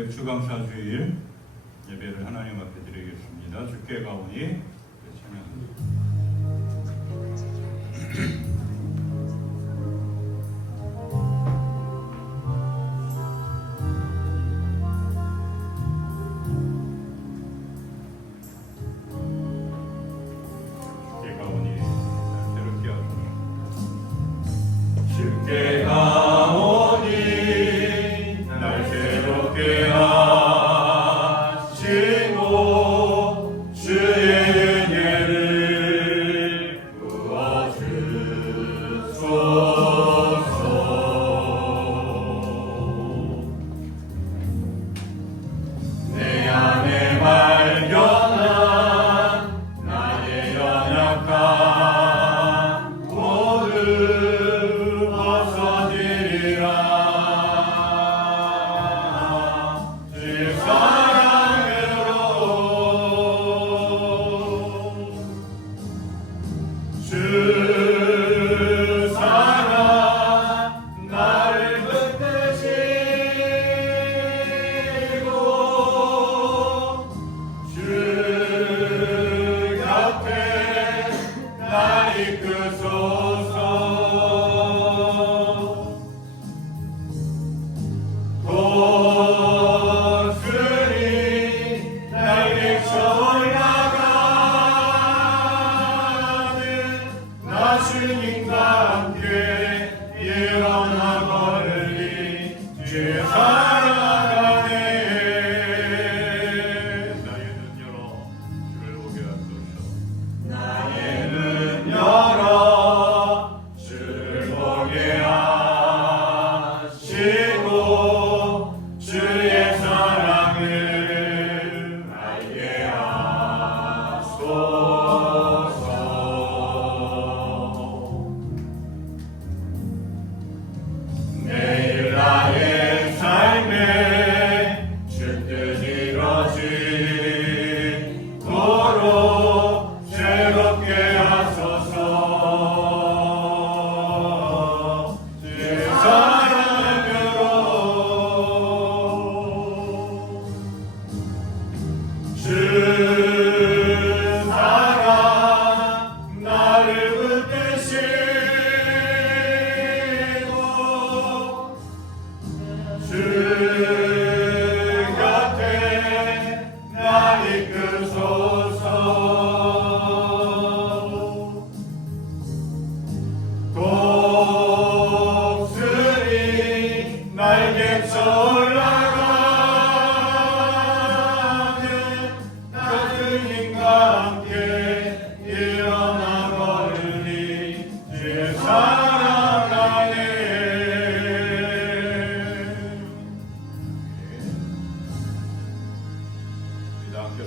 맥주감사주일 예배를 하나님 앞에 드리겠습니다. 주께 가오니 찬양합니다.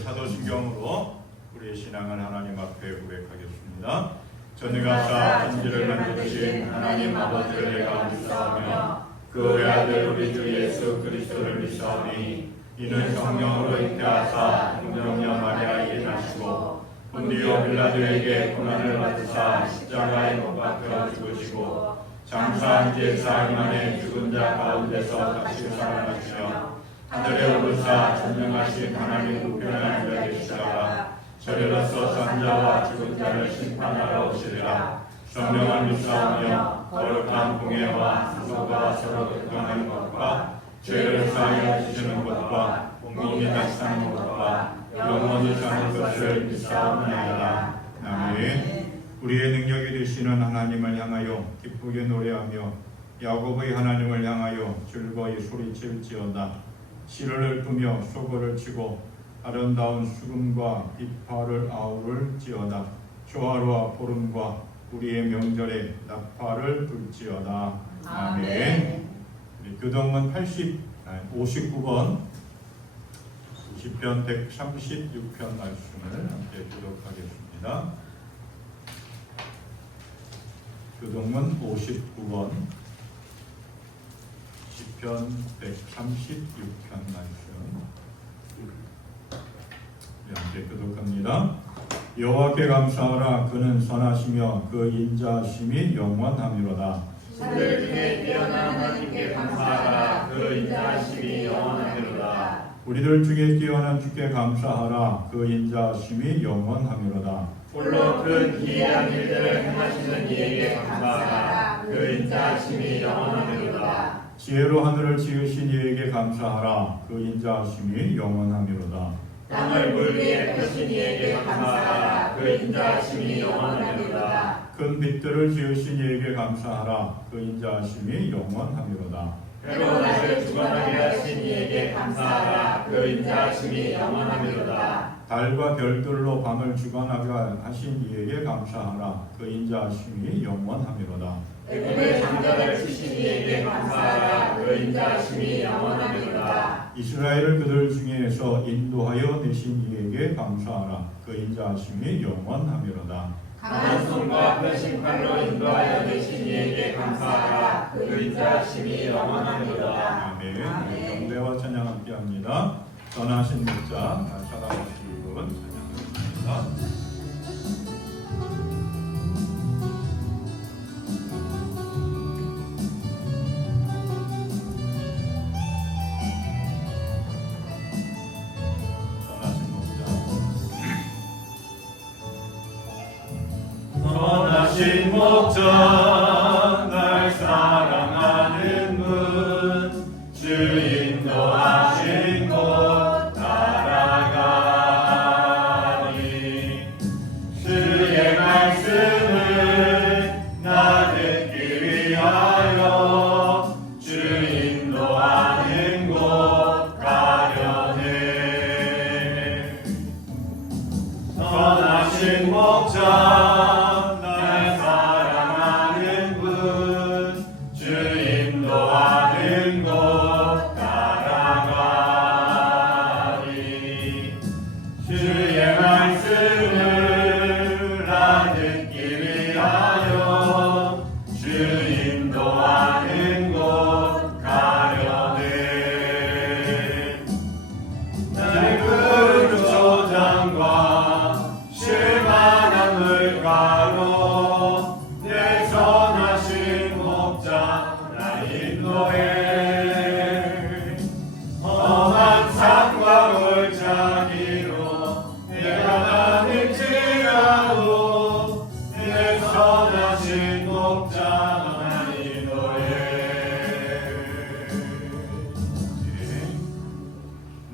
사도신경으로 우리의 신앙을 하나님 앞에 고백하겠습니다. 전능하사 천지를 만드신 하나님 아버지를 내가 믿사오며 그 외아들 우리 주 예수 그리스도를 믿사오니 이는 성령으로 잉태하사 동정녀 마리아에게 나시고 본디오 빌라도에게 고난을 받으사 십자가에 못 박혀 죽으시고 장사한 지 4일 만에 죽은 자 가운데서 다시 살아나시며 하늘에 오르사 전능하신 하나님 우편에 앉아 계시다가 저리로서 산자와 죽은 자를 심판하러 오시리라. 성령을 믿사오며 거룩한 공예와 수고가 서로 교통하는 것과 죄를 사하여 주시는 것과 몸이 다시 사는 것과 영원히 사는 것을 믿사옵나이다. 아멘. 우리의 능력이 되시는 하나님을 향하여 기쁘게 노래하며 야곱의 하나님을 향하여 즐거이 소리칠지어다. 시를 읊으며 소고를 치고 아름다운 수금과 비파를 아우를지어다. 초하루와 보름과 우리의 명절에 나팔을 불지어다. 아멘. 교동문 59번 시편 136편 말씀을 함께 교독하겠습니다. 교동문 59번 시편 136편 말씀 함께 교독합니다. 여호와께 감사하라. 그는 선하시며 그 인자하심이 영원하미로다. 하늘 중에 뛰어난 하나님께 감사하라. 그 인자하심이 영원하미로다. 우리들 중에 뛰어난 주께 감사하라. 그 인자하심이 영원하미로다. 홀로 큰 기이한 일들을 행하시는 이에게 감사하라. 그 인자하심이 영원하미로다. 지혜로 하늘을 지으신 이에게 감사하라. 그 인자하심이 영원하미로다. 땅을 물 위에 펴신 이에게 감사하라. 그 인자하심이 영원하미로다. 큰 빛들을 지으신 이에게 감사하라. 그 인자하심이 영원하미로다. 해로 낮을 주관하게 하신 이에게 감사하라. 그 인자하심이 영원하미로다. 달과 별들로 밤을 주관하게 하신 이에게 감사하라. 그 인자하심이 영원하미로다. 애굽의 장자를 치신 이에게 감사하라. 그 인자하심이 영원하미로다. 이스라엘을 그들 중에서 인도하여 내신 이에게 감사하라. 그 인자하심이 영원하미로다. 강한 손과 펴신 팔로 인도하여 내신 이에게 감사하라. 그 인자하심이 영원하미로다. 아멘. 경배와 찬양 함께합니다. 전하신 목자 살아가신 분 찬양합니다. 선하신 목자 날 사랑하는 분 주 인도하신 곳 따라가니 주의 말씀을 나 듣기 위하여 주 인도하는 곳 가려네. 선하신 목자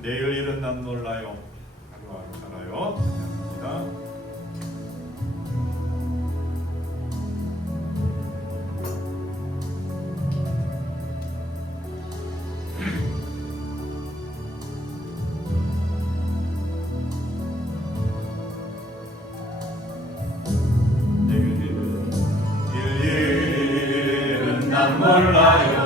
내일 일은 난 몰라요. 하루하루 살아요. 찬양합니다. 내일 일은 난 몰라요.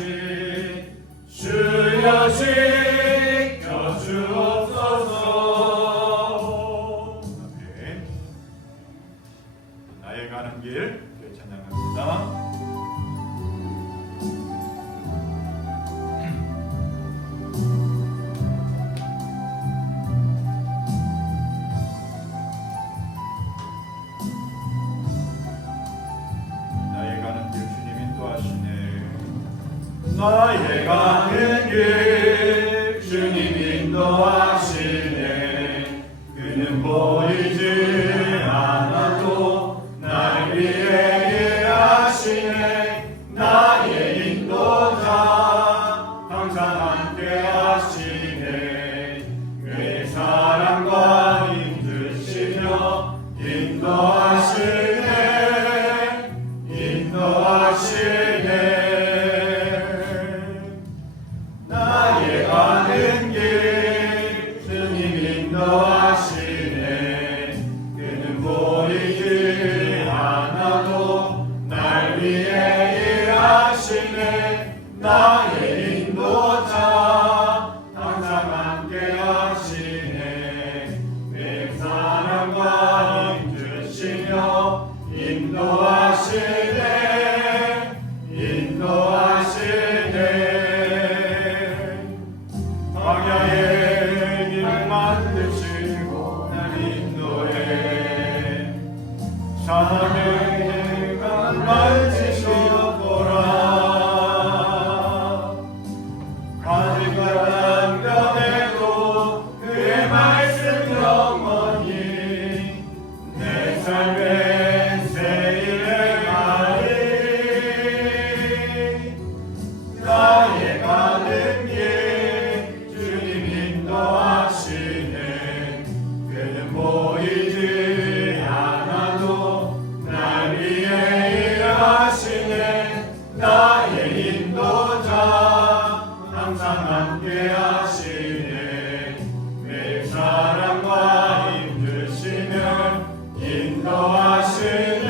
인도하신 주여 지켜주옵소서. 아멘. 나의 가는 길 찬양합니다. 나의 가는 길 주님 인도하시네. 나의 가는 길 주님 인도하시네. 그는 보이지 않아도 날 위해 일하시네. 나의 인도자 항상 함께 하시네. 내 사랑과 힘주시며 인도하시네. 나의 가는 길 주님 인도하시네. 그는 보이지 않아도 날 위해 일하시네. 나의 인도자 항상 함께 하시네. 내 사랑과 힘주시며 인도하시네. 광야에 길을 만드시고 날 인도해. 사랑의 강을 지시었더라. 가지가란 변해도 그의 말씀 영원히 내 삶의 세일에 가리. 나의 가는 길 주님 인도하시네. 그는 보이지 않아도 날 위해 일하시네. 나의 인도자 항상 함께 하시네. 매일 사랑과 힘주시며 인도하시네.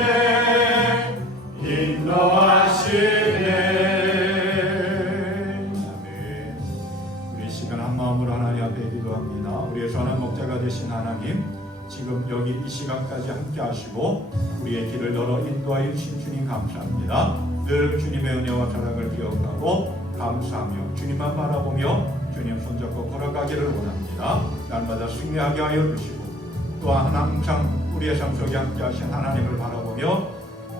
한 마음으로 하나님 앞에 기도합니다. 우리의 선한 목자가 되신 하나님, 지금 여기 이 시간까지 함께 하시고 우리의 길을 열어 인도하여 주신 주님 감사합니다. 늘 주님의 은혜와 사랑을 기억하고 감사하며 주님만 바라보며 주님 손잡고 걸어가기를 원합니다. 날마다 승리하게 하여 주시고 또한 항상 우리의 삶 속에 함께 하신 하나님을 바라보며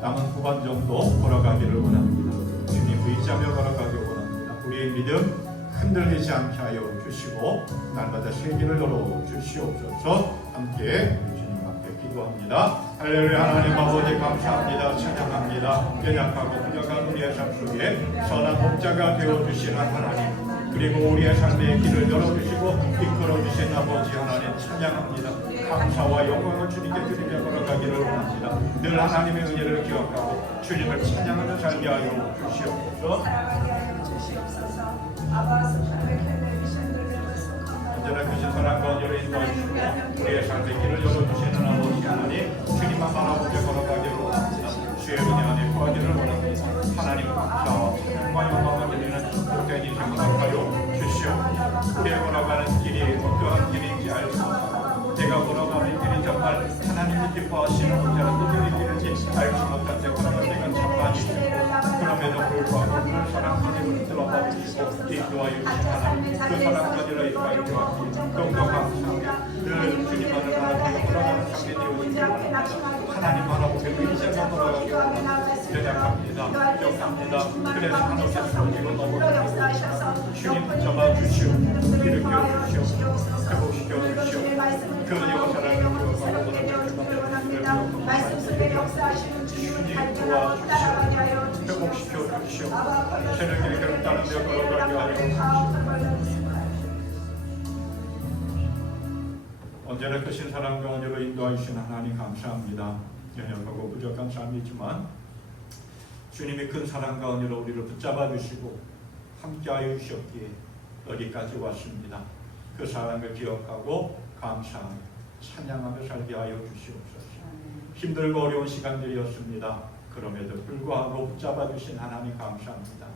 남은 후반 정도 걸어가기를 원합니다. 주님 의지하며 걸어가기를 원합니다. 우리의 믿음 흔들리지 않게 하여 주시고 날마다 새 길을 열어 주시옵소서. 함께 주님 앞에 기도합니다. 할렐루야. 하나님 아버지 감사합니다. 찬양합니다. 연약하고 부족한 우리의 삶 속에 선한 목자가 되어주시는 하나님, 그리고 우리의 삶의 길을 열어주시고 이끌어주신 아버지 하나님 찬양합니다. 감사와 영광을 주님께 드리며 걸어가기를 원합니다. 늘 하나님의 은혜를 기억하고 주님을 찬양하며 살게 하여 주시옵소서. 언제나 크신 사랑과 은혜를 인도하시고 우리의 삶의 길을 열어주시는 아버지 하나님, 주님만 바라보며 걸어가기를 원합니다. 주의 은혜 안에 구하기를 원합니다. 하나님 감사와 찬양과 영광을 드리는 복된 인생 허락하여 주시옵소서. 우리의 걸어가는 길이 어떠한 길인지 알 수 없고 내가 걸어가는 길이 정말 하나님이 기뻐하시는 어떤 길인지 알지 못한 채 걸어갈 때가 참 많이 있고, 그럼에도 불구하고 그 사랑까지 붙들어 봐주시고 인도하여 주신 하나님, 그 사랑까지로 인도하여 주시고 너무나 감사합니다. 늘 주님만을 바라보며 걸어가는 삶이 되어지기 원합니다. 하나님 바라보며 의지하며 걸어가기 원합니다. 연약합니다. 부족합니다. 그래서 한없이 쓰러지고 넘어집니다. 주님 잡아주시오. 일으켜 주시오. 회복시켜 주시오. 그 은혜와 사랑을 기억하고 말씀 속에 역사하시는 주님을 발견하고 따라가게 하여 주시옵소서. 회복시켜 주시오. 새벽에 결 따르며 걸어가게 하여 주시옵소서. 언제나 크신 사랑과 은혜로 인도하시는 하나님 감사합니다. 연약하고 부족한 삶이지만 주님의 큰 사랑과 은혜로 우리를 붙잡아 주시고 함께하여 주셨기에 여기까지 왔습니다. 그 사랑을 기억하고 감사하며 찬양하며 살게 하여 주시옵소서. 힘들고 어려운 시간들이었습니다. 그럼에도 불구하고 붙잡아 주신 하나님 감사합니다.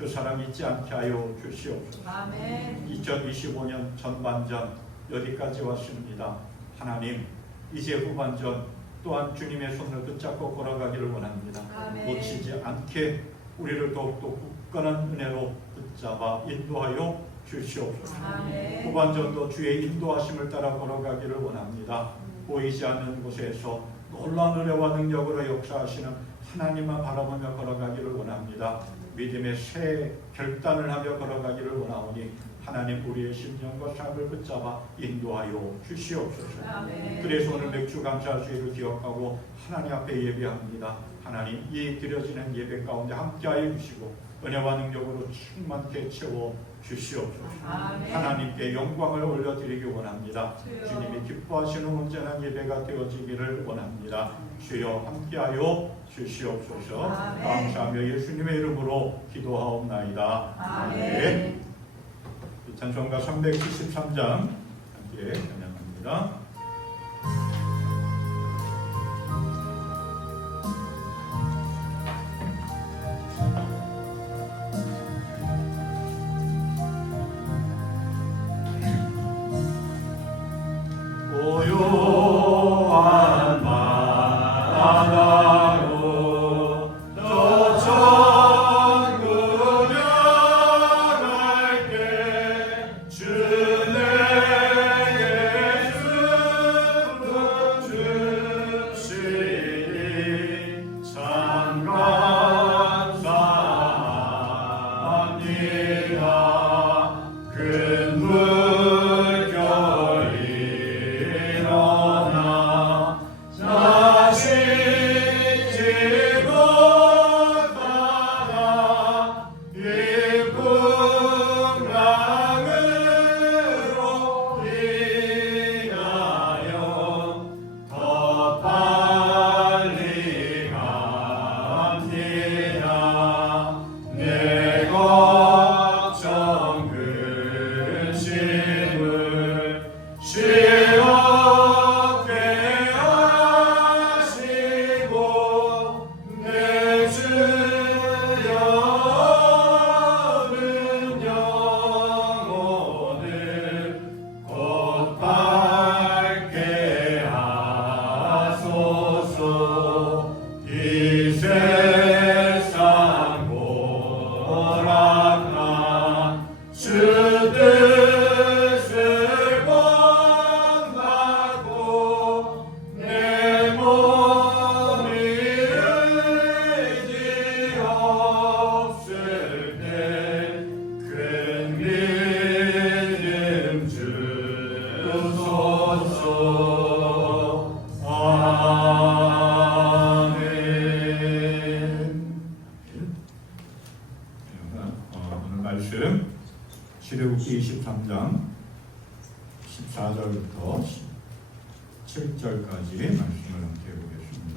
그 사람 잊지 않게 하여 주시옵소서. 아멘. 2025년 전반전 여기까지 왔습니다. 하나님, 이제 후반전 또한 주님의 손을 붙잡고 걸어가기를 원합니다. 아멘. 놓치지 않게 우리를 더욱더 굳건한 은혜로 붙잡아 인도하여 주시옵소서. 아멘. 후반전도 주의 인도하심을 따라 걸어가기를 원합니다. 보이지 않는 곳에서 놀라운 은혜와 능력으로 역사하시는 하나님만 바라보며 걸어가기를 원합니다. 믿음의 새 결단을 하며 걸어가기를 원하오니 하나님 우리의 심령과 삶을 붙잡아 인도하여 주시옵소서. 아멘. 그래서 오늘 맥주 감사 주일을 기억하고 하나님 앞에 예배합니다. 하나님, 이 드려지는 예배 가운데 함께하여 주시고 은혜와 능력으로 충만케 채워 주시옵소서. 아멘. 하나님께 영광을 올려드리기 원합니다. 주여. 주님이 기뻐하시는 온전한 예배가 되어지기를 원합니다. 주여 함께하여 주시옵소서. 아멘. 감사하며 예수님의 이름으로 기도하옵나이다. 아멘. 찬송가 373장 함께 찬양합니다. 고요한 바다로 너 천국을 때 주 내게 승분 주시니 참 감사합니다. 큰 물결이 일어나 다시 지고 가라 이쁜 강으로 인하여 더 빨리 갑니다. 내 걱정 근심을 쉬었게 하시고 내 주여는 영혼을 곧 밝게 하소서. 이 세상 고락한 주 뜻을 본받고 내 몸이 의지 없을 때 큰 믿음 주소서. 아멘. 오늘 말씀 출애굽기 23장 14절부터 7절까지 말씀을 함께 보겠습니다.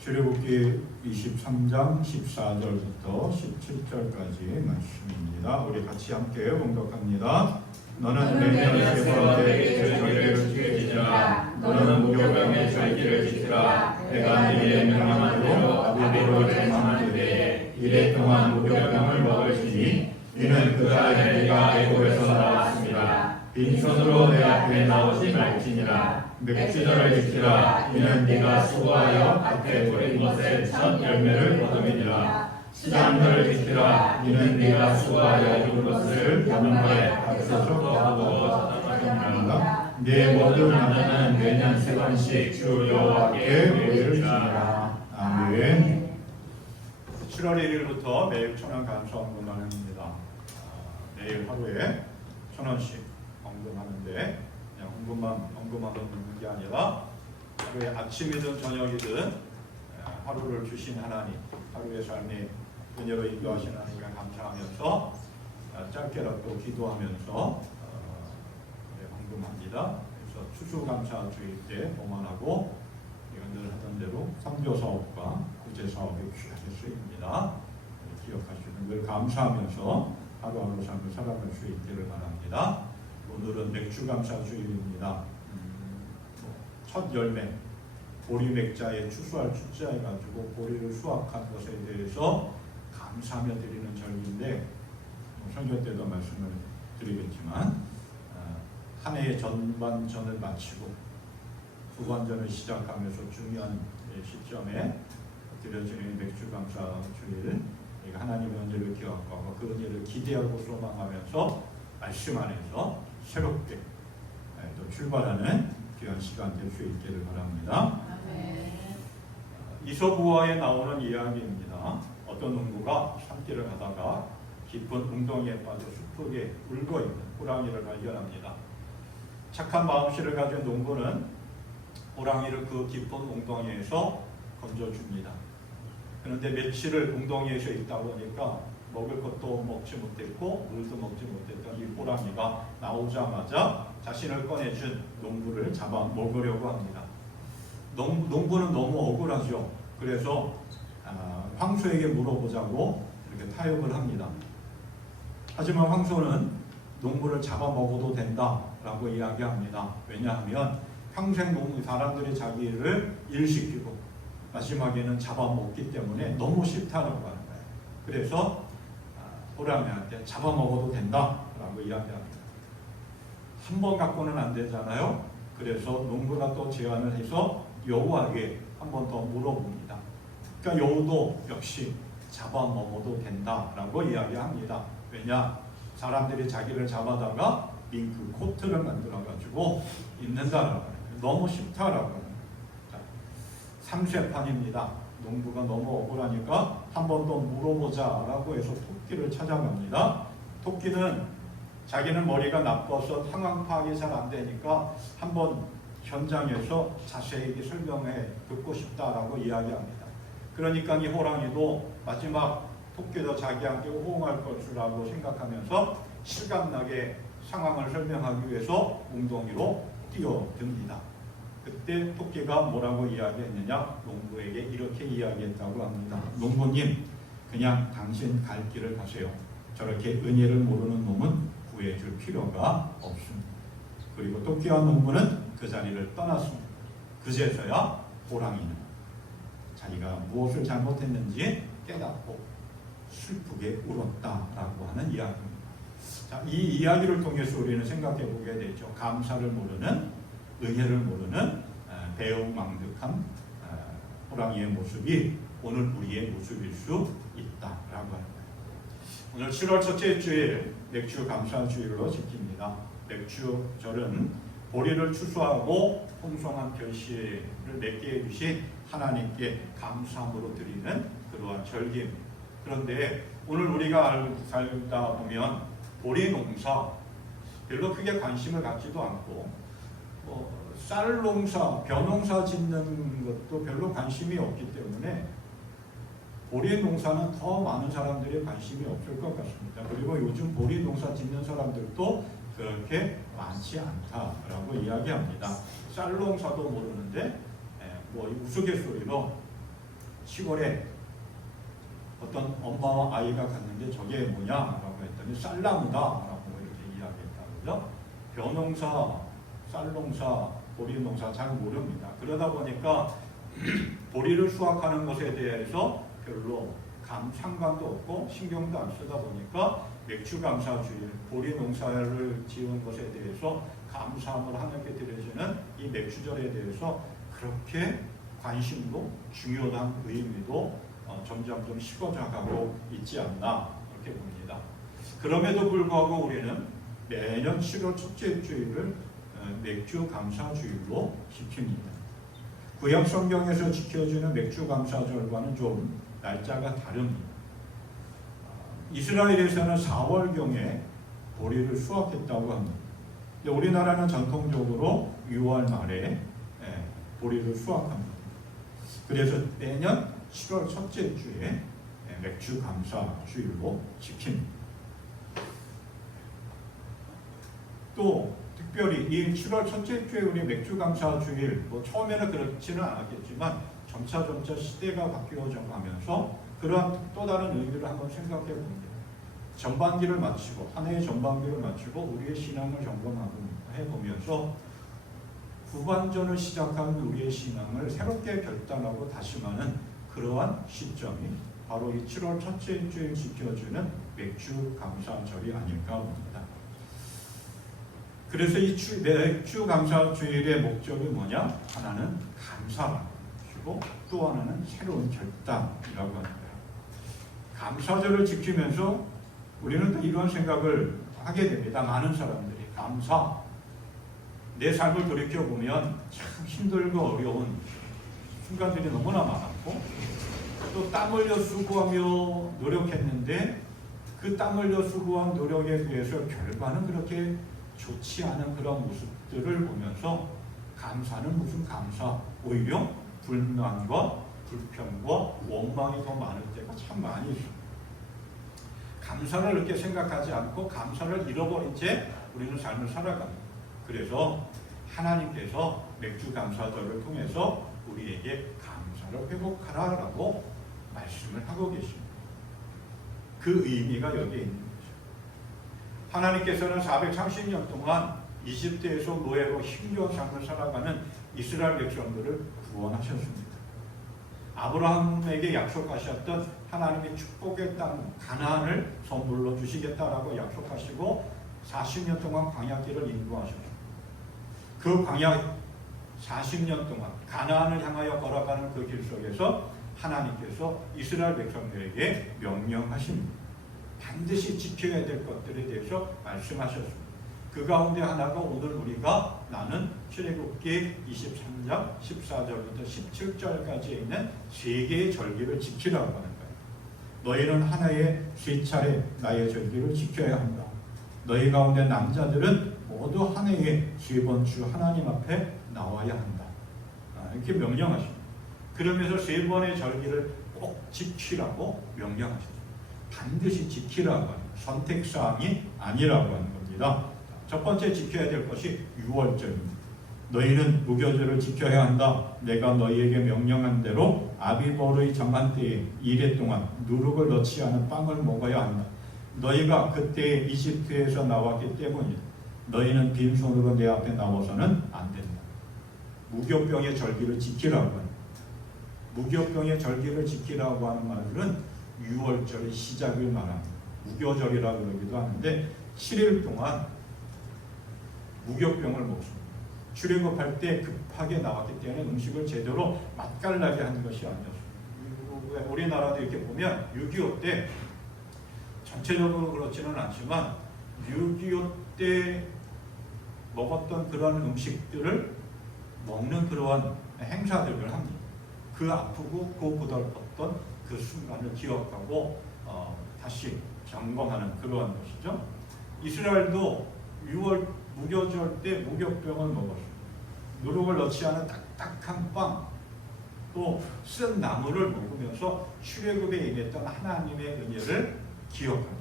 출애굽기 23장 14절부터 17절까지 말씀입니다. 우리 같이 함께 봉독합니다. 너는 매년 세 번째 절기를 지키지라. 너는 무교병의 절기를 지키라. 내가 네게 명령한 대로 아비로 제만한 때에 이래 동안 무교병을 먹을지니 이는 그날에 네가 애굽에서 나왔습니다. 빈손으로 내 앞에 나오지 말지니라. 맥주절을 지키라. 이는 네가 수고하여 밭에 뿌린 것의 첫 열매를 거두이니라. 시장절을 지키라. 이는 네가 수고하여 이룬 것을 여름에 밭에서 거두어 사당하니라. 네 모든 남자는 매년 세 번씩 주 여호와께 예배를 지니라. 아멘. 7월 1일부터 매일 1,000원 감사헌금을 합니다. 매일 하루에 1,000원씩 헌금하는데 그냥 헌금만 넣는 게 아니라 하루에 아침이든 저녁이든 하루를 주신 하나님, 하루의 삶에 은혜로 인도하신 하나님께 감사하면서 짧게라도 기도하면서 헌금합니다. 그래서 추수감사주일 때 봉헌하고 늘 하던 대로 선교사업과 구제사업에 귀하게 쓰입니다. 기억하시는 늘 감사하면서 하루하루 삶을 살아갈 수 있기를 바랍니다. 오늘은 맥주감사주일입니다. 첫 열매 보리 맥자에 추수할 추자해가지고 보리를 수확한 것에 대해서 감사하며 드리는 절기인데 선교 때도 말씀을 드리겠지만 한 해의 전반전을 마치고 후반전을 시작하면서 중요한 시점에 드려지는 맥주 감사 주일 하나님의 은혜를 기억하고 그 은혜를 기대하고 소망하면서 말씀 안에서 새롭게 또 출발하는 귀한 시간 될 수 있기를 바랍니다. 이솝우화에 나오는 이야기입니다. 어떤 농부가 산길을 가다가 깊은 웅덩이에 빠져 숲속에 울고 있는 호랑이를 발견합니다. 착한 마음씨를 가진 농부는 호랑이를 그 깊은 웅덩이에서 건져줍니다. 그런데 며칠을 웅덩이에서 있다 보니까 먹을 것도 먹지 못했고 물도 먹지 못했던 이 호랑이가 나오자마자 자신을 꺼내준 농부를 잡아 먹으려고 합니다. 농부는 너무 억울하죠. 그래서 황소에게 물어보자고 이렇게 타협을 합니다. 하지만 황소는 농부를 잡아먹어도 된다라고 이야기합니다. 왜냐하면 평생 사람들이 자기를 일시키고 마지막에는 잡아먹기 때문에 너무 싫다라고 하는 거예요. 그래서 호랑이한테 잡아먹어도 된다라고 이야기합니다. 한 번 갖고는 안 되잖아요. 그래서 농부가 또 제안을 해서 여우에게 한 번 더 물어봅니다. 그러니까 여우도 역시 잡아먹어도 된다라고 이야기합니다. 왜냐? 사람들이 자기를 잡아다가 밍크 코트를 만들어가지고 입는다라고 해요. 너무 싫다라고 해요. 3쇄판입니다. 농부가 너무 억울하니까 한 번 더 물어보자라고 해서 토끼를 찾아갑니다. 토끼는 자기는 머리가 나빠서 상황 파악이 잘 안 되니까 한번 현장에서 자세히 설명해 듣고 싶다라고 이야기합니다. 그러니까 이 호랑이도 마지막 토끼도 자기한테 호응할 것이라고 생각하면서 실감나게 상황을 설명하기 위해서 웅덩이로 뛰어듭니다. 그때 토끼가 뭐라고 이야기했느냐? 농부에게 이렇게 이야기했다고 합니다. 농부님, 그냥 당신 갈 길을 가세요. 저렇게 은혜를 모르는 놈은 구해줄 필요가 없습니다. 그리고 토끼와 농부는 그 자리를 떠났습니다. 그제서야 호랑이는 자기가 무엇을 잘못했는지 깨닫고 슬프게 울었다라고 하는 이야기입니다. 자, 이 이야기를 통해서 우리는 생각해 보게 되죠. 감사를 모르는, 은혜를 모르는 배은망덕한 호랑이의 모습이 오늘 우리의 모습일 수 있다라고 합니다. 오늘 7월 첫째 주일 맥주 감사 주일로 지킵니다. 맥주절은 보리를 추수하고 풍성한 결실을 맺게 해주신 하나님께 감사함으로 드리는 그러한 절기입니다. 그런데 오늘 우리가 살다 보면 보리 농사 별로 크게 관심을 갖지도 않고 쌀 농사, 벼 농사 짓는 것도 별로 관심이 없기 때문에 보리 농사는 더 많은 사람들이 관심이 없을 것 같습니다. 그리고 요즘 보리 농사 짓는 사람들도 그렇게 많지 않다라고 이야기합니다. 쌀 농사도 모르는데 우스갯소리로 시골에 어떤 엄마와 아이가 갔는데 저게 뭐냐라고 했더니 쌀나무다라고 이렇게 이야기했다고요. 벼 농사, 쌀 농사, 보리 농사 잘 모릅니다. 그러다 보니까 보리를 수확하는 것에 대해서 별로 상관도 없고 신경도 안 쓰다 보니까 맥주 감사 주일, 보리 농사를 지은 것에 대해서 감사함을 하나님께 드려지는 이 맥주절에 대해서 그렇게 관심도 중요한 의미도 점점 식어져가고 있지 않나 그렇게 봅니다. 그럼에도 불구하고 우리는 매년 7월 첫째 주일을 맥주 감사 주일로 지킵니다. 구약 성경에서 지켜지는 맥주 감사절과는 좀 날짜가 다릅니다. 이스라엘에서는 4월경에 보리를 수확했다고 합니다. 근데 우리나라는 전통적으로 6월 말에 보리를 수확합니다. 그래서 매년 7월 첫째 주에 맥주 감사 주일로 지킵니다. 또 특별히 이 7월 첫째 주에 우리 맥주 감사 주일, 처음에는 그렇지는 않았겠지만 점차 시대가 바뀌어져 가면서 그런 또 다른 의미를 한번 생각해 봅니다. 전반기를 마치고 한 해의 전반기를 마치고 우리의 신앙을 점검해 보면서 후반전을 시작한 우리의 신앙을 새롭게 결단하고 다짐하는 그러한 시점이 바로 이 7월 첫째 일주일 지켜주는 맥주 감사절이 아닐까 봅니다. 그래서 이 맥주 감사주일의 목적이 뭐냐? 하나는 감사이고 또 하나는 새로운 결단이라고 합니다. 감사절을 지키면서 우리는 또 이러한 생각을 하게 됩니다. 많은 사람들이 감사, 내 삶을 돌이켜보면 참 힘들고 어려운 순간들이 너무나 많았고 또 땀 흘려 수고하며 노력했는데 그 땀 흘려 수고한 노력에 비해서 결과는 그렇게 좋지 않은 그런 모습들을 보면서 감사는 무슨 감사, 오히려 불만과 불평과 원망이 더 많을 때가 참 많이 있습니다. 감사를 이렇게 생각하지 않고 감사를 잃어버린 채 우리는 삶을 살아갑니다. 그래서 하나님께서 맥주 감사절을 통해서 우리에게 감사를 회복하라라고 말씀을 하고 계십니다. 그 의미가 여기에 있는 거죠. 하나님께서는 430년 동안 이집트에서 노예로 힘겨운 삶을 살아가는 이스라엘 백성들을 구원하셨습니다. 아브라함에게 약속하셨던 하나님의 축복의 땅 가나안을 선물로 주시겠다라고 약속하시고 40년 동안 광야길을 인도하셨습니다. 그 광야 40년 동안 가나안을 향하여 걸어가는 그 길 속에서 하나님께서 이스라엘 백성들에게 명령하십니다. 반드시 지켜야 될 것들에 대해서 말씀하셨습니다. 그 가운데 하나가 오늘 우리가 나는 출애굽기 23장 14절부터 17절까지 있는 세 개의 절기를 지키라고 하는 거예요. 너희는 하나에 세 차례 나의 절기를 지켜야 한다. 너희 가운데 남자들은 모두 한 해에 세 번 주 하나님 앞에 나와야 한다. 이렇게 명령하십니다. 그러면서 세 번의 절기를 꼭 지키라고 명령하십니다. 반드시 지키라고 하는 선택사항이 아니라고 하는 겁니다. 첫 번째 지켜야 될 것이 유월절입니다. 너희는 무교절을 지켜야 한다. 내가 너희에게 명령한 대로 아비보르의 정한 때에 이래 동안 누룩을 넣지 않은 빵을 먹어야 한다. 너희가 그때 이집트에서 나왔기 때문이다. 너희는 빈손으로 내 앞에 나와서는 안 된다. 무교병의 절기를 지키라고 합니다. 무교병의 절기를 지키라고 하는 말은 유월절의 시작을 말합니다. 무교절이라고 그러기도 하는데 7일 동안 무교병을 먹습니다. 출애굽할 때 급하게 나왔기 때문에 음식을 제대로 맛깔나게 하는 것이 아니었습니다. 우리나라도 이렇게 보면 6.25 때 전체적으로 그렇지는 않지만 6.25 때 먹었던 그런 음식들을 먹는 그러한 행사들을 합니다. 그 아프고 고달팠던 그 순간을 기억하고 다시 점검하는 그러한 것이죠. 이스라엘도 6월 무교절 때 무교병을 먹었습니다. 누룩을 넣지 않은 딱딱한 빵, 또 쓴 나물을 먹으면서 출애굽에 임했던 하나님의 은혜를 기억합니다.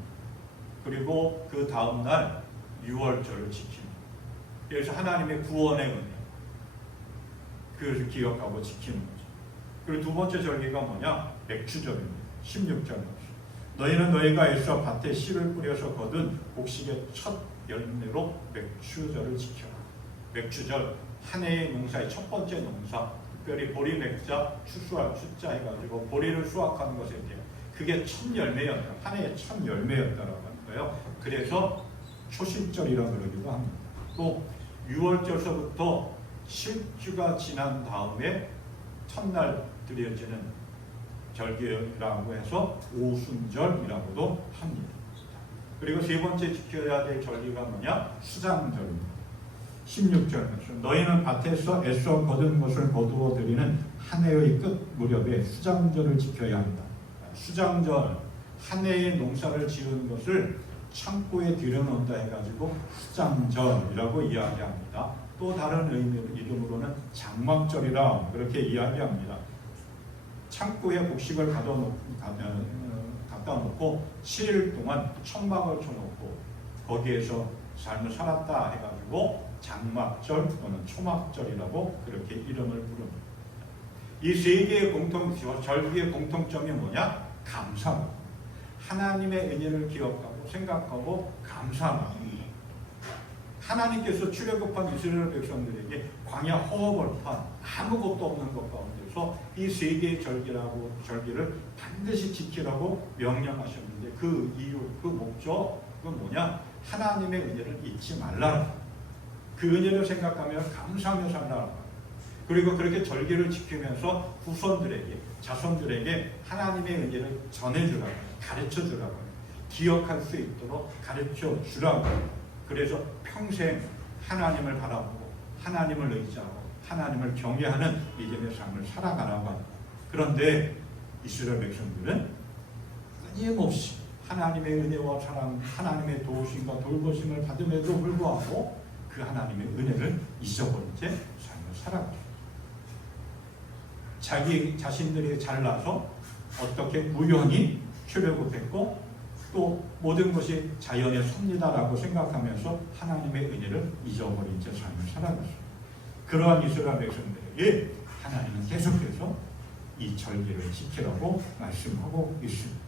그리고 그 다음 날 6월절을 지킵니다. 그래서 하나님의 구원의 은혜, 그것을 기억하고 지키는 거죠. 그리고 두 번째 절기가 뭐냐? 맥주절입니다. 16절입니다. 너희는 너희가 애써 밭에 씨를 뿌려서 거둔 곡식의 첫 열매로 맥주절을 지켜라. 맥주절, 한 해의 농사의 첫 번째 농사, 특별히 보리 맥자, 추수할 추자 해가지고 보리를 수확하는 것에 대해 그게 첫 열매였다. 한 해의 첫 열매였다라고 하는 거예요. 그래서 초실절이라고 그러기도 합니다. 또 6월절서부터 실주가 지난 다음에 첫날 드려지는 절기라고 해서 오순절이라고도 합니다. 그리고 세 번째 지켜야 될 절기가 뭐냐? 수장절입니다. 16절. 너희는 밭에서 애써 거둔 것을 거두어 드리는 한 해의 끝 무렵에 수장절을 지켜야 한다. 수장절, 한 해의 농사를 지은 것을 창고에 들여놓는다 해가지고 수장절이라고 이야기합니다. 또 다른 이름으로는 장막절이라 그렇게 이야기합니다. 창고에 곡식을 갖다 놓고 7일 동안 천막을 쳐놓고 거기에서 삶을 살았다 해가지고 장막절 또는 초막절이라고 그렇게 이름을 부릅니다. 이 세 개의 절기의 공통점이 뭐냐? 감사. 하나님의 은혜를 기억하고 생각하고 감사합니다. 하나님께서 출애굽한 이스라엘 백성들에게 광야 허허벌판 아무것도 없는 것 가운데서 이 세 개의 절기를 반드시 지키라고 명령하셨는데 그 이유, 그 목적은 뭐냐? 하나님의 은혜를 잊지 말라. 그 은혜를 생각하며 감사하며 살라. 그리고 그렇게 절기를 지키면서 후손들에게, 자손들에게 하나님의 은혜를 전해주라고, 가르쳐주라고, 기억할 수 있도록 가르쳐주라고. 그래서 평생 하나님을 바라보고 하나님을 의지하고 하나님을 경외하는 믿음의 삶을 살아가라고 합니다. 그런데 이스라엘 백성들은 끊임없이 하나님의 은혜와 사랑, 하나님의 도우심과 돌보심을 받음에도 불구하고 그 하나님의 은혜를 잊어버린 채 삶을 살아가죠. 자기 자신들이 잘나서 어떻게 우연히 출애굽했고 또 모든 것이 자연의 섭리다라고 생각하면서 하나님의 은혜를 잊어버린 채 삶을 살아갔어요. 그러한 이스라엘 백성들에게 하나님은 계속해서 이 절기를 지키라고 말씀하고 있습니다.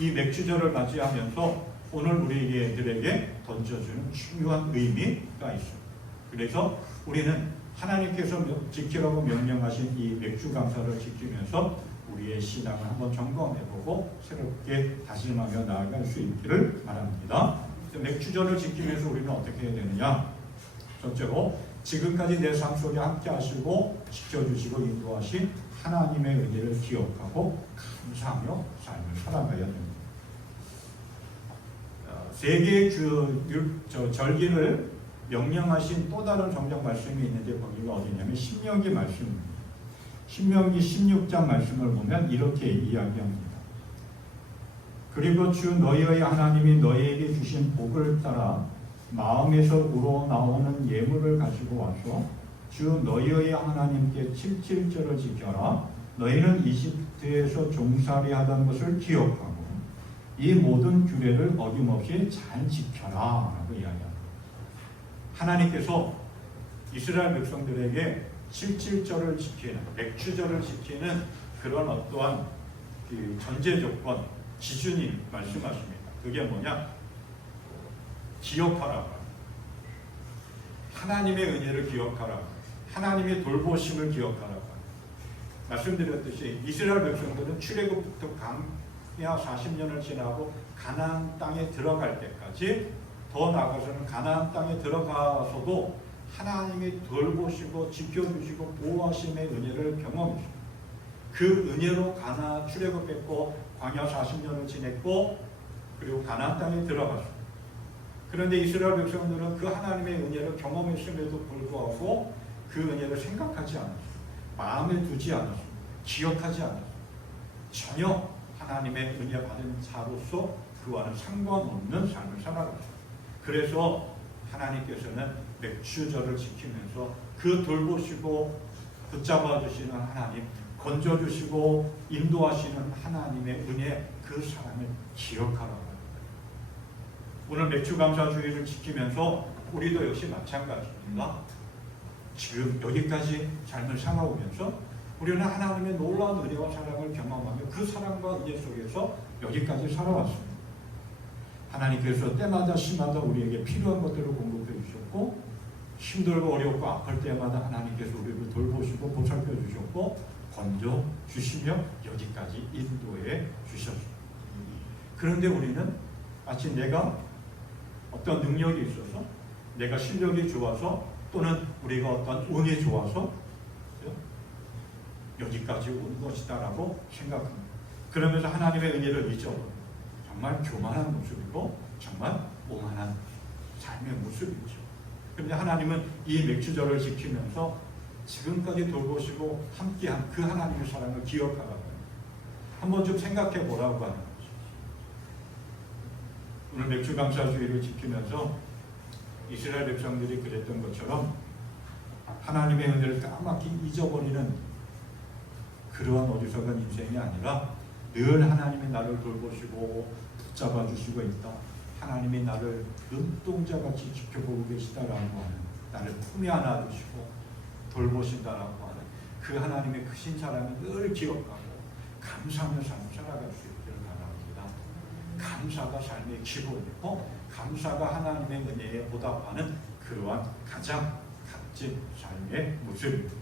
이 맥주절을 맞이하면서 오늘 우리들에게 던져주는 중요한 의미가 있습니다. 그래서 우리는 하나님께서 지키라고 명령하신 이 맥주 감사를 지키면서 우리의 신앙을 한번 점검해보고 새롭게 다짐하며 나아갈 수 있기를 바랍니다. 맥주절을 지키면서 우리는 어떻게 해야 되느냐? 첫째로 지금까지 내 삶 속에 함께 하시고 지켜주시고 인도하신 하나님의 은혜를 기억하고 감사하며 삶을 살아가야 됩니다. 세 개의 절기를 명령하신 또 다른 성경 말씀이 있는데 거기가 어디냐면 신명기 말씀입니다. 신명기 16장 말씀을 보면 이렇게 이야기합니다. 그리고 주 너희의 하나님이 너희에게 주신 복을 따라 마음에서 우러나오는 예물을 가지고 와서 주 너희의 하나님께 칠칠절을 지켜라. 너희는 이집트에서 종살이 하던 것을 기억하고 이 모든 규례를 어김없이 잘 지켜라 라고 이야기합니다. 하나님께서 이스라엘 백성들에게 칠칠절을 지키는, 맥주절을 지키는 그런 어떠한 그 전제 조건, 기준이 말씀하십니다. 그게 뭐냐? 기억하라. 하나님의 은혜를 기억하라. 하나님의 돌보심을 기억하라. 말씀드렸듯이 이스라엘 백성들은 출애굽부터 광야 40년을 지나고 가나안 땅에 들어갈 때까지, 더 나아가서는 가나안 땅에 들어가서도 하나님이 돌보시고 지켜주시고 보호하심의 은혜를 경험했습니다. 그 은혜로 가나안 출애굽했고 광야 40년을 지냈고 그리고 가나안 땅에 들어갔습니다. 그런데 이스라엘 백성들은 그 하나님의 은혜를 경험했음에도 불구하고 그 은혜를 생각하지 않았습니다. 마음에 두지 않았습니다. 기억하지 않았습니다. 전혀 하나님의 은혜 받은 자로서 그와는 상관없는 삶을 살아갔습니다. 그래서 하나님께서는 맥주절을 지키면서 그 돌보시고 붙잡아 주시는 하나님, 건져주시고 인도하시는 하나님의 은혜, 그 사랑을 기억하라고 합니다. 오늘 맥주감사주의를 지키면서 우리도 역시 마찬가지입니다. 지금 여기까지 삶을 살아오면서 우리는 하나님의 놀라운 은혜와 사랑을 경험하며 그 사랑과 은혜 속에서 여기까지 살아왔습니다. 하나님께서 때마다 시마다 우리에게 필요한 것들을 공급해 주셨고 힘들고 어렵고 아플 때마다 하나님께서 우리를 돌보시고 보살펴 주셨고 건져 주시며 여기까지 인도해 주셨습니다. 그런데 우리는 마치 내가 어떤 능력이 있어서, 내가 실력이 좋아서, 또는 우리가 어떤 운이 좋아서 여기까지 온 것이다라고 생각합니다. 그러면서 하나님의 은혜를 잊어버립니다. 정말 교만한 모습이고 정말 오만한 삶의 모습이죠. 그런데 하나님은 이 맥주절을 지키면서 지금까지 돌보시고 함께한 그 하나님의 사랑을 기억하라고 합니다. 한번 좀 생각해 보라고 하는 거죠. 오늘 맥주감사주의를 지키면서 이스라엘 백성들이 그랬던 것처럼 하나님의 은혜를 까맣게 잊어버리는 그러한 어리석은 인생이 아니라 늘 하나님이 나를 돌보시고 붙잡아 주시고 있다. 하나님이 나를 눈동자같이 지켜보고 계시다라고 하는, 나를 품에 안아주시고 돌보신다라고 하는 그 하나님의 크신 사랑을 늘 기억하고 감사하며 삶을 살아갈 수 있기를 바랍니다. 감사가 삶의 기본이고 감사가 하나님의 은혜에 보답하는 그 그러한 가장 값진 삶의 모습입니다.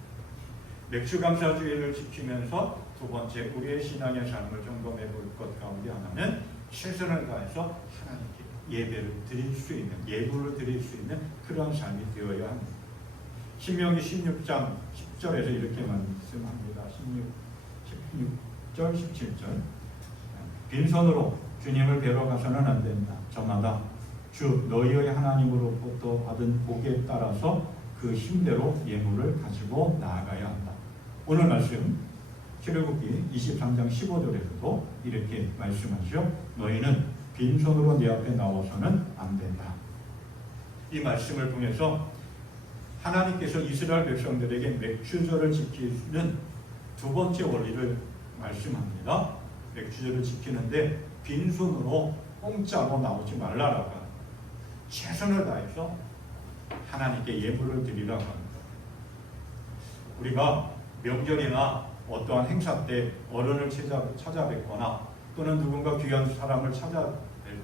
맥주감사주의를 지키면서 두 번째 우리의 신앙의 삶을 점검해 볼 것 가운데 하나는 최선을 다해서 하나님께 예배를 드릴 수 있는, 예물을 드릴 수 있는 그러한 삶이 되어야 합니다. 신명기 16장 10절에서 이렇게 말씀합니다. 16절 17절 빈손으로 주님을 뵈러 가서는 안 된다. 저마다 주 너희의 하나님으로부터 받은 복에 따라서 그 힘대로 예물을 가지고 나아가야 한다. 오늘 말씀 출애굽기 23장 15절에서도 이렇게 말씀하죠. 너희는 빈손으로 내 앞에 나와서는 안 된다. 이 말씀을 통해서 하나님께서 이스라엘 백성들에게 맥주절을 지키는 두 번째 원리를 말씀합니다. 맥주절을 지키는데 빈손으로 공짜로 나오지 말라라고 합니다. 최선을 다해서 하나님께 예물을 드리라고 합니다. 우리가 명절이나 어떠한 행사 때 어른을 찾아뵙거나 또는 누군가 귀한 사람을 찾아뵐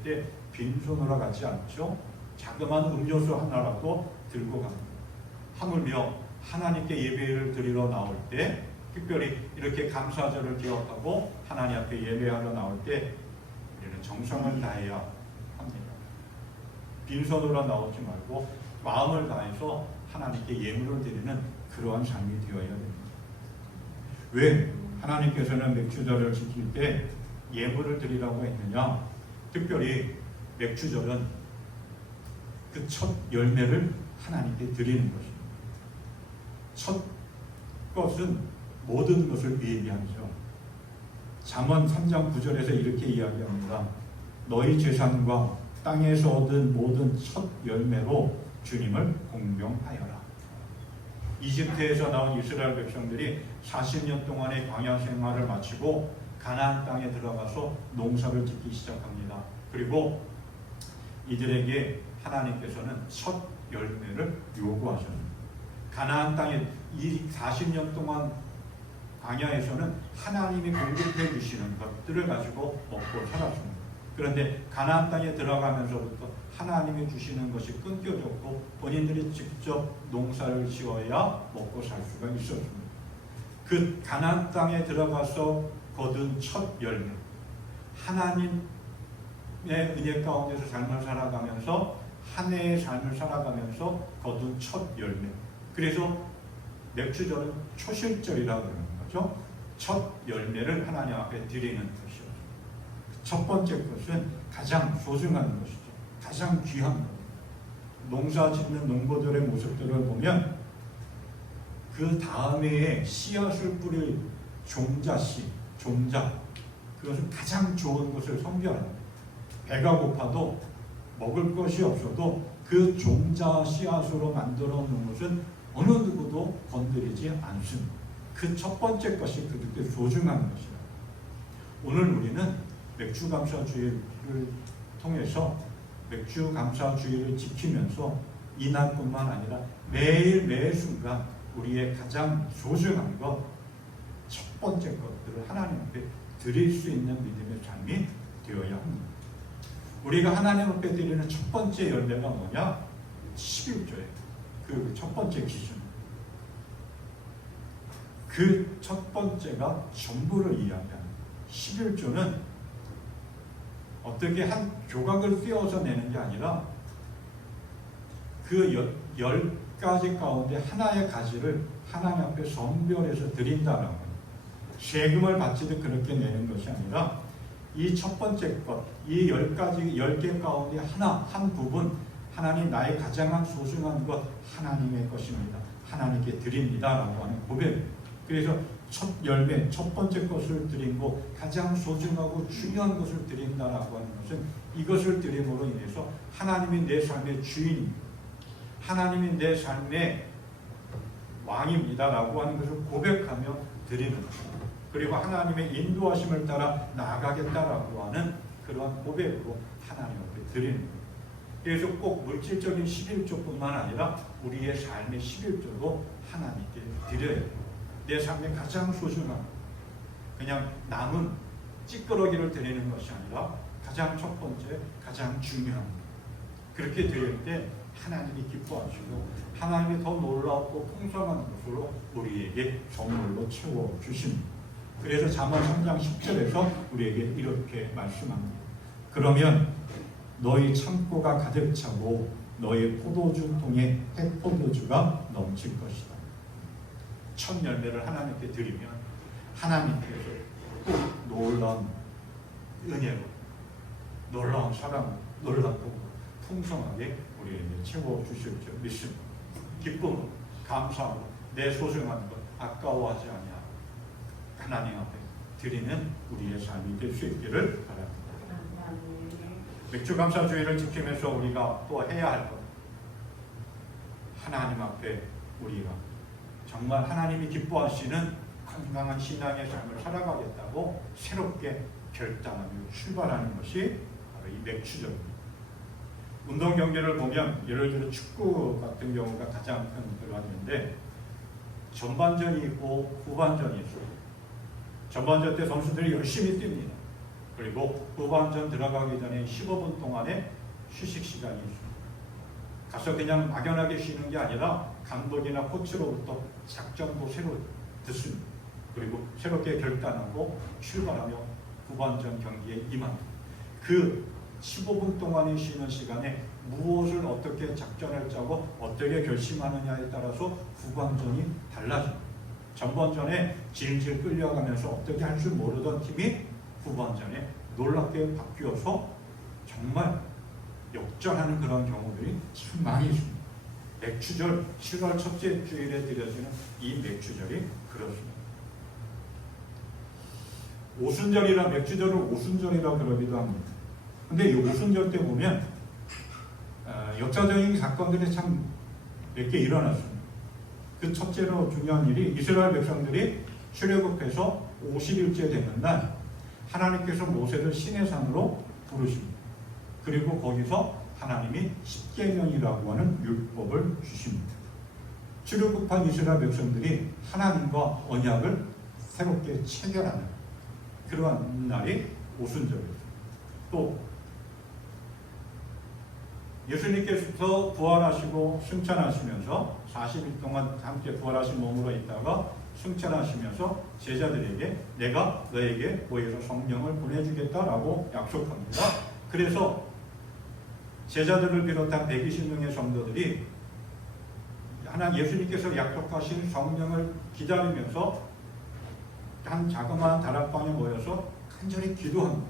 때 빈손으로 가지 않죠. 자그마한 음료수 하나라도 들고 갑니다. 하물며 하나님께 예배를 드리러 나올 때 특별히 이렇게 감사절을 기억하고 하나님 앞에 예배하러 나올 때 우리는 정성을 다해야 합니다. 빈손으로 나오지 말고 마음을 다해서 하나님께 예물을 드리는 그러한 삶이 되어야 됩니다. 왜 하나님께서는 맥주절을 지킬 때 예물을 드리라고 했느냐? 특별히 맥주절은 그 첫 열매를 하나님께 드리는 것입니다. 첫 것은 모든 것을 의미하죠. 잠언 3장 9절에서 이렇게 이야기합니다. 너희 재산과 땅에서 얻은 모든 첫 열매로 주님을 공경하여라. 이집트에서 나온 이스라엘 백성들이 40년 동안의 광야 생활을 마치고 가나안 땅에 들어가서 농사를 짓기 시작합니다. 그리고 이들에게 하나님께서는 첫 열매를 요구하셨습니다. 가나안 땅에 이 40년 동안 광야에서는 하나님이 공급해 주시는 것들을 가지고 먹고 살았습니다. 그런데 가나안 땅에 들어가면서부터 하나님이 주시는 것이 끊겨졌고 본인들이 직접 농사를 지어야 먹고 살 수가 있었습니다. 그 가나안 땅에 들어가서 거둔 첫 열매, 하나님의 은혜 가운데서 삶을 살아가면서 한 해의 삶을 살아가면서 거둔 첫 열매. 그래서 맥주절은 초실절이라고 그러는 거죠. 첫 열매를 하나님 앞에 드리는 것이요. 첫 번째 것은 가장 소중한 것이죠. 가장 귀한 것. 농사 짓는 농부들의 모습들을 보면 그 다음에 씨앗을 뿌릴 종자씨, 종자, 그것은 가장 좋은 것을 선별합니다. 배가 고파도 먹을 것이 없어도 그 종자 씨앗으로 만들어 놓은 것은 어느 누구도 건드리지 않습니다. 그 첫 번째 것이 그렇게 소중한 것이다. 오늘 우리는 맥주감사주의를 통해서 맥주감사주의를 지키면서 이날뿐만 아니라 매일 매 순간 우리의 가장 소중한 것, 첫 번째 것들을 하나님 앞에 드릴 수 있는 믿음의 삶이 되어야 합니다. 우리가 하나님 앞에 드리는 첫 번째 열매가 뭐냐? 11조예요. 그 첫 번째 기준. 그 첫 번째가 전부를 이야기합니다. 11조는 어떻게 한 조각을 띄어서 내는 게 아니라 그 10가지 가운데 하나의 가지를 하나님 앞에 선별해서 드린다는 거예요. 세금을 바치듯 그렇게 내는 것이 아니라 이 첫 번째 것, 이 10개 가운데 한 부분, 하나님 나의 가장 소중한 것 하나님의 것입니다. 하나님께 드립니다. 라고 하는 고백입니다. 그래서 첫 열매, 첫 번째 것을 드리고 가장 소중하고 중요한 것을 드린다라고 하는 것은 이것을 드림으로 인해서 하나님이 내 삶의 주인입니다. 하나님이 내 삶의 왕입니다. 라고 하는 것을 고백하며 드리는 것입니다. 그리고 하나님의 인도하심을 따라 나아가겠다라고 하는 그러한 고백으로 하나님 앞에 드리는 거예요. 그래서 꼭 물질적인 11조뿐만 아니라 우리의 삶의 11조도 하나님께 드려야 돼요. 내 삶의 가장 소중한, 그냥 남은 찌끄러기를 드리는 것이 아니라 가장 첫 번째, 가장 중요한, 그렇게 드릴 때 하나님이 기뻐하시고 하나님이 더 놀랍고 풍성한 것으로 우리에게 선물로 채워주십니다. 그래서 잠언 3장 10절에서 우리에게 이렇게 말씀합니다. 그러면 너희 창고가 가득 차고 너희 포도주 통에 핵포도주가 넘칠 것이다. 첫 열매를 하나님께 드리면 하나님께서 또 놀라운 은혜로 놀라운 사랑, 놀랍고 풍성하게 우리에게 채워주실 줄 믿습니다. 기쁨, 감사하고 내 소중한 것 아까워하지 아니하고 하나님 앞에 드리는 우리의 삶이 될 수 있기를 바랍니다. 맥주감사주의를 지키면서 우리가 또 해야 할 것, 하나님 앞에 우리가 정말 하나님이 기뻐하시는 건강한 신앙의 삶을 살아가겠다고 새롭게 결단하며 출발하는 것이 바로 이 맥주절입니다. 운동 경기를 보면 예를 들어 축구 같은 경우가 가장 큰 들어왔는데 전반전이 있고 후반전이 있어요. 전반전 때 선수들이 열심히 뜁니다. 그리고 후반전 들어가기 전에 15분 동안의 휴식 시간이 있습니다. 가서 그냥 막연하게 쉬는 게 아니라 감독이나 코치로부터 작전도 새로 듣습니다. 그리고 새롭게 결단하고 출발하며 후반전 경기에 임합니다. 그 15분 동안의 쉬는 시간에 무엇을 어떻게 작전을 짜고 어떻게 결심하느냐에 따라서 후반전이 달라집니다. 전반전에 질질 끌려가면서 어떻게 할 줄 모르던 팀이 후반전에 놀랍게 바뀌어서 정말 역전하는 그런 경우들이 참 많이 있습니다. 맥주절 7월 첫째 주일에 드려지는 이 맥주절이 그렇습니다. 오순절이라 맥주절을 오순절이라 그러기도 합니다. 근데 이 오순절 때 보면 역사적인 사건들이 참 몇 개 일어났습니다. 그 첫째로 중요한 일이 이스라엘 백성들이 출애굽해서 50일째 되는 날 하나님께서 모세를 시내산으로 부르십니다. 그리고 거기서 하나님이 십계명이라고 하는 율법을 주십니다. 출애굽한 이스라엘 백성들이 하나님과 언약을 새롭게 체결하는 그러한 날이 오순절이었습니다. 또 예수님께서 부활하시고 승천하시면서 40일 동안 함께 부활하신 몸으로 있다가 승천하시면서 제자들에게 내가 너에게 보여서 성령을 보내주겠다라고 약속합니다. 그래서 제자들을 비롯한 120명의 성도들이 예수님께서 약속하신 성령을 기다리면서 한 자그마한 다락방에 모여서 간절히 기도합니다.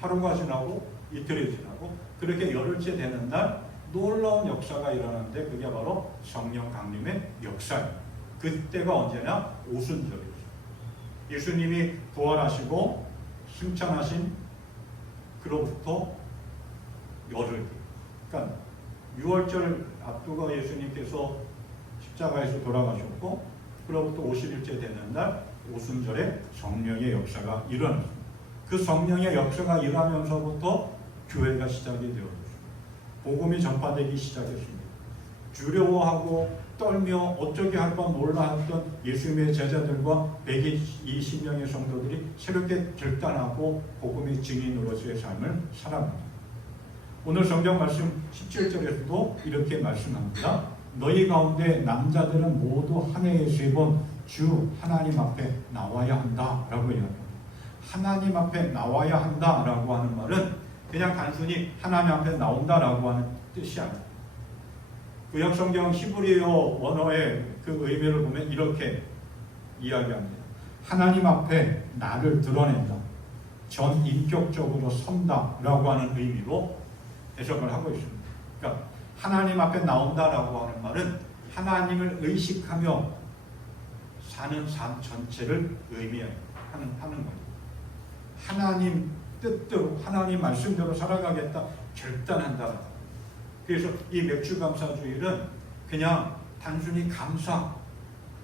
하루가 지나고 이틀이 지나고 그렇게 열흘째 되는 날 놀라운 역사가 일어나는데 그게 바로 성령 강림의 역사입니다. 그때가 언제냐? 오순절이었어요. 예수님이 부활하시고 승천하신 그로부터 열흘, 그러니까 6월절 앞두고 예수님께서 십자가에서 돌아가셨고 그로부터 50일째 되는 날 오순절에 성령의 역사가 일어납니다. 그 성령의 역사가 일어나면서부터 교회가 시작이 되었습니다. 복음이 전파되기 시작했습니다. 두려워하고 떨며 어떻게 할 바 몰라 했던 예수님의 제자들과 120명의 성도들이 새롭게 결단하고 복음의 증인으로서의 삶을 살아갑니다. 오늘 성경 말씀 17절에서도 이렇게 말씀합니다. 너희 가운데 남자들은 모두 한 해에 3번 주 하나님 앞에 나와야 한다라고 이야기합니다. 하나님 앞에 나와야 한다라고 하는 말은 그냥 단순히 하나님 앞에 나온다라고 하는 뜻이 아닙니다. 구약 성경 히브리어 원어의 그 의미를 보면 이렇게 이야기합니다. 하나님 앞에 나를 드러낸다. 전 인격적으로 선다라고 하는 의미로 해석을 하고 있습니다. 그러니까 하나님 앞에 나온다라고 하는 말은 하나님을 의식하며 사는 삶 전체를 의미하는 겁니다. 하나님 뜻대로 하나님 말씀대로 살아가겠다 결단한다. 그래서 이 맥주감사주일은 그냥 단순히 감사,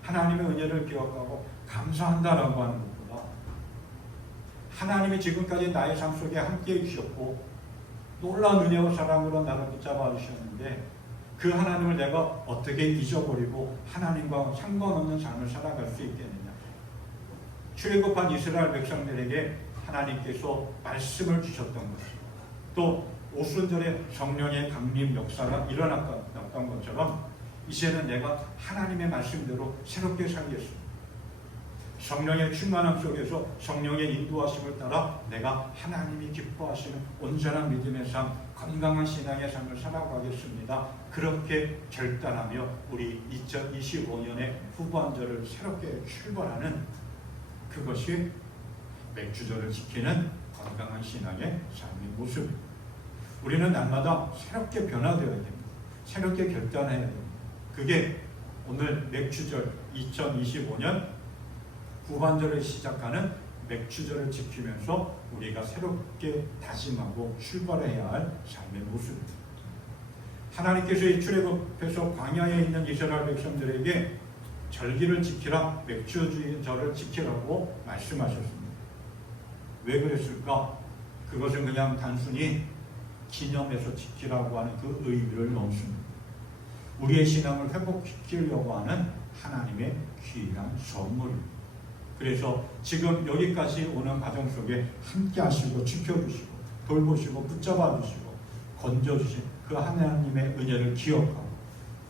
하나님의 은혜를 기억하고 감사한다라고 하는 것보다 하나님이 지금까지 나의 삶 속에 함께해 주셨고 놀라운 은혜와 사랑으로 나를 붙잡아 주셨는데 그 하나님을 내가 어떻게 잊어버리고 하나님과 상관없는 삶을 살아갈 수 있겠느냐. 출애굽한 이스라엘 백성들에게 하나님께서 말씀을 주셨던 것입니다. 또 오순절에 성령의 강림 역사가 일어났던 것처럼 이제는 내가 하나님의 말씀대로 새롭게 살겠습니다. 성령의 충만함 속에서 성령의 인도하심을 따라 내가 하나님이 기뻐하시는 온전한 믿음의 삶, 건강한 신앙의 삶을 살아가겠습니다. 그렇게 결단하며 우리 2025년의 후반절을 새롭게 출발하는 그것이 맥주절을 지키는 건강한 신앙의 삶의 모습. 우리는 날마다 새롭게 변화되어야 됩니다. 새롭게 결단해야 됩니다. 그게 오늘 맥주절 2025년 후반절을 시작하는 맥주절을 지키면서 우리가 새롭게 다짐하고 출발해야 할 삶의 모습입니다. 하나님께서 이 출애굽에서 광야에 있는 이스라엘 백성들에게 절기를 지키라, 맥주절을 지키라고 말씀하셨습니다. 왜 그랬을까? 그것은 그냥 단순히 기념해서 지키라고 하는 그 의미를 넘습니다. 우리의 신앙을 회복시키려고 하는 하나님의 귀한 선물입니다. 그래서 지금 여기까지 오는 과정 속에 함께 하시고 지켜주시고 돌보시고 붙잡아 주시고 건져주신 그 하나님의 은혜를 기억하고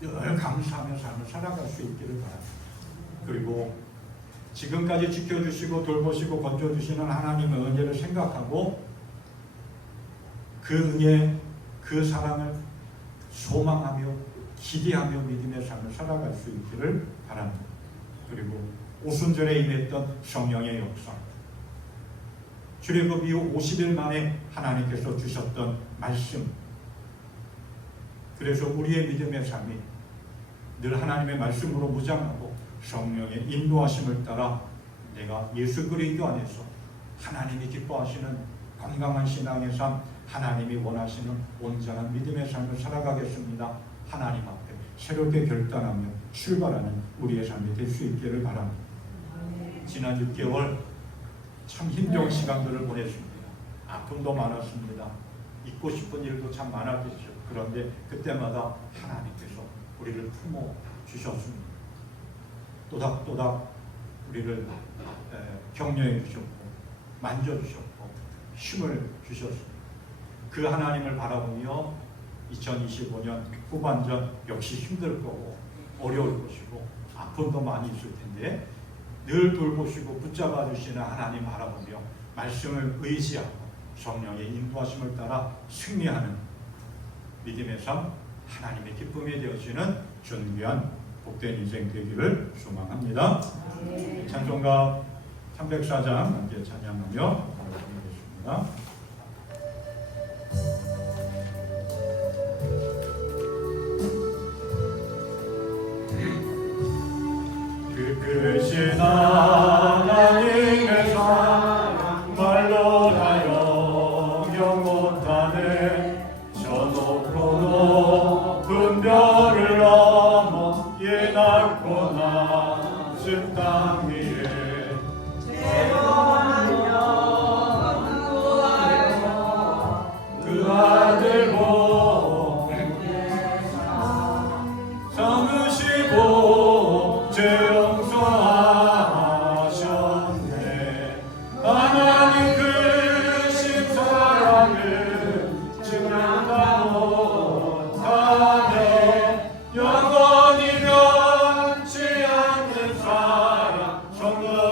늘 감사하며 삶을 살아갈 수 있기를 바랍니다. 그리고 지금까지 지켜주시고 돌보시고 건져주시는 하나님의 은혜를 생각하고 그 은혜, 그 사랑을 소망하며 기대하며 믿음의 삶을 살아갈 수 있기를 바랍니다. 그리고 오순절에 임했던 성령의 역사, 출애굽 이후 50일 만에 하나님께서 주셨던 말씀, 그래서 우리의 믿음의 삶이 늘 하나님의 말씀으로 무장하고 성령의 인도하심을 따라 내가 예수 그리스도 안에서 하나님이 기뻐하시는 건강한 신앙의 삶, 하나님이 원하시는 온전한 믿음의 삶을 살아가겠습니다. 하나님 앞에 새롭게 결단하며 출발하는 우리의 삶이 될 수 있기를 바랍니다. 지난 6개월 참 힘겨운 시간들을 보냈습니다. 아픔도 많았습니다. 잊고 싶은 일도 참 많았겠죠. 그런데 그때마다 하나님께서 우리를 품어 주셨습니다. 또닥또닥 우리를 격려해 주셨고 만져주셨고 힘을 주셨습니다. 그 하나님을 바라보며 2025년 후반전 역시 힘들 거고 어려울 것이고 아픔도 많이 있을 텐데 늘 돌보시고 붙잡아 주시는 하나님 바라보며 말씀을 의지하고 성령의 인도하심을 따라 승리하는 믿음의 삶, 하나님의 기쁨이 되어지는 존귀한 복된 인생 되기를 소망합니다. 찬송가 304장 함께 찬양하며 바라보겠습니다. 크신 하나님의 사랑 말로 다 영영 못하네. 저 높고 높은 별을 넘어 예 낮고 낮은 땅 위에 죄로만 영원 구하여 그 아들 성으시고 죄 용서하셨네. 하나님 크신 사랑을 증명다 못하네. 영원히 변치 않는 사랑 성령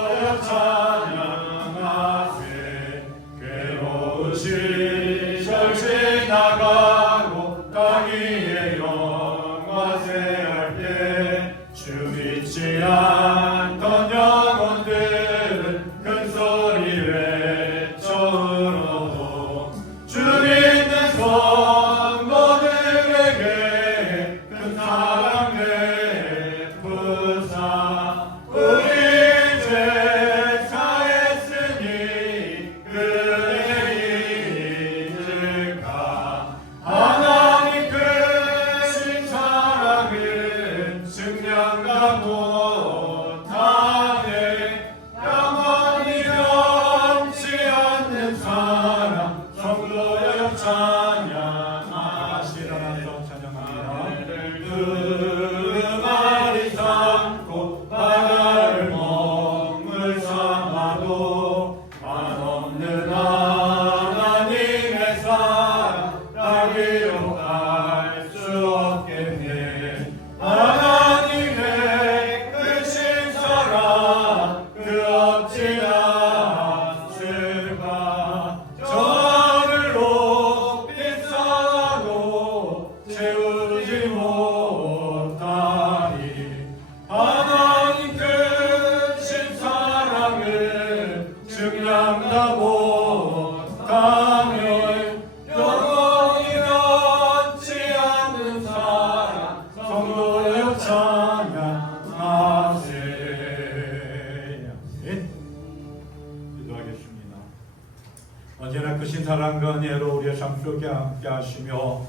크신 사랑과 은혜로 우리의 삶 속에 함께 하시며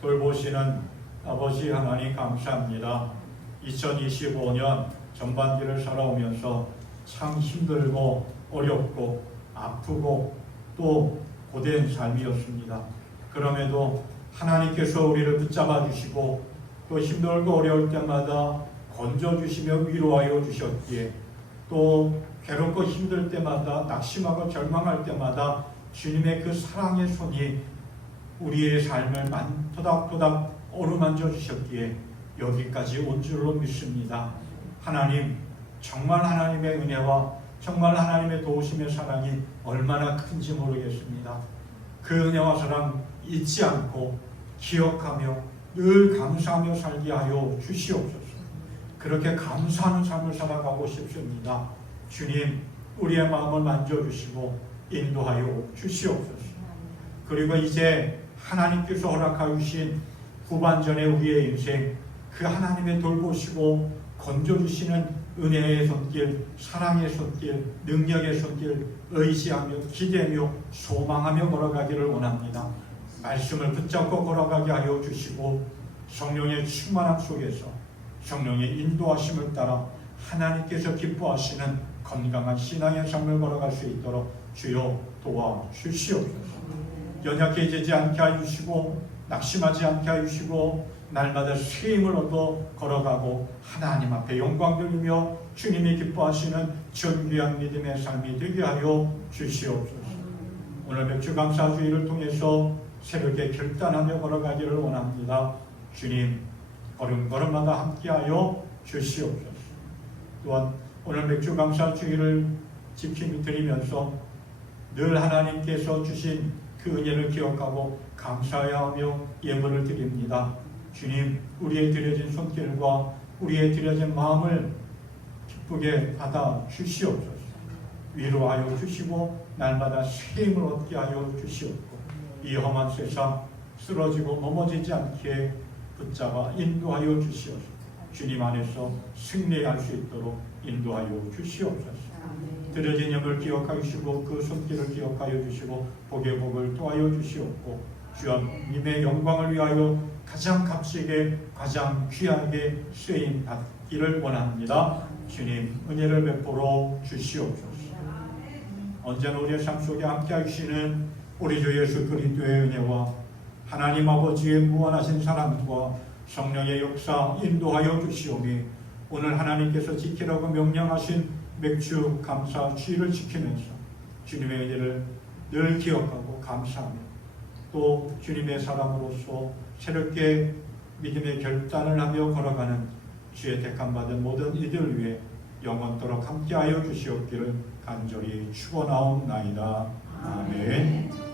돌보시는 아버지 하나님 감사합니다. 2025년 전반기를 살아오면서 참 힘들고 어렵고 아프고 또 고된 삶이었습니다. 그럼에도 하나님께서 우리를 붙잡아 주시고 또 힘들고 어려울 때마다 건져주시며 위로하여 주셨기에 또 괴롭고 힘들 때마다 낙심하고 절망할 때마다 주님의 그 사랑의 손이 우리의 삶을 토닥토닥 어루만져 주셨기에 여기까지 온 줄로 믿습니다. 하나님, 정말 하나님의 은혜와 정말 하나님의 도우심의 사랑이 얼마나 큰지 모르겠습니다. 그 은혜와 사랑 잊지 않고 기억하며 늘 감사하며 살게 하여 주시옵소서. 그렇게 감사하는 삶을 살아가고 싶습니다. 주님, 우리의 마음을 만져주시고 인도하여 주시옵소서. 그리고 이제 하나님께서 허락하여 주신 후반전의 우리의 인생, 그 하나님의 돌보시고 건져주시는 은혜의 손길, 사랑의 손길, 능력의 손길 의지하며 기대하며 소망하며 걸어가기를 원합니다. 말씀을 붙잡고 걸어가게 하여 주시고 성령의 충만함 속에서 성령의 인도하심을 따라 하나님께서 기뻐하시는 건강한 신앙의 삶을 걸어갈 수 있도록 주여 도와주시옵소서. 연약해지지 않게 해주시고 낙심하지 않게 해주시고 날마다 새 힘을 얻어 걸어가고 하나님 앞에 영광 돌리며 주님이 기뻐하시는 존귀한 믿음의 삶이 되게 하여 주시옵소서. 오늘 맥주 감사주의를 통해서 새롭게 결단하며 걸어가기를 원합니다. 주님, 걸음걸음마다 함께하여 주시옵소서. 또한 오늘 맥주 감사주의를 지킴이 드리면서 늘 하나님께서 주신 그 은혜를 기억하고 감사해야 하며 예물을 드립니다. 주님, 우리의 드려진 손길과 우리의 드려진 마음을 기쁘게 받아 주시옵소서. 위로하여 주시고 날마다 새 힘을 얻게 하여 주시옵고 이 험한 세상 쓰러지고 넘어지지 않게 붙잡아 인도하여 주시옵소서. 주님 안에서 승리할 수 있도록 인도하여 주시옵소서. 드려진 영을 기억하여 주시고 그 손길을 기억하여 주시고 복의 복을 또하여 주시옵고 주님의 영광을 위하여 가장 값지게 가장 귀하게 쓰임 받기를 원합니다. 주님, 은혜를 베풀어 주시옵소서. 언제나 우리의 삶 속에 함께 하시는 우리 주 예수 그리스도의 은혜와 하나님 아버지의 무한하신 사랑과 성령의 역사 인도하여 주시오니 오늘 하나님께서 지키라고 명령하신 맥주 감사 주의를 지키면서 주님의 은혜를 늘 기억하고 감사하며 또 주님의 사람으로서 새롭게 믿음의 결단을 하며 걸어가는 주의 택함 받은 모든 이들 위해 영원토록 함께하여 주시옵기를 간절히 축원하옵나이다. 아멘.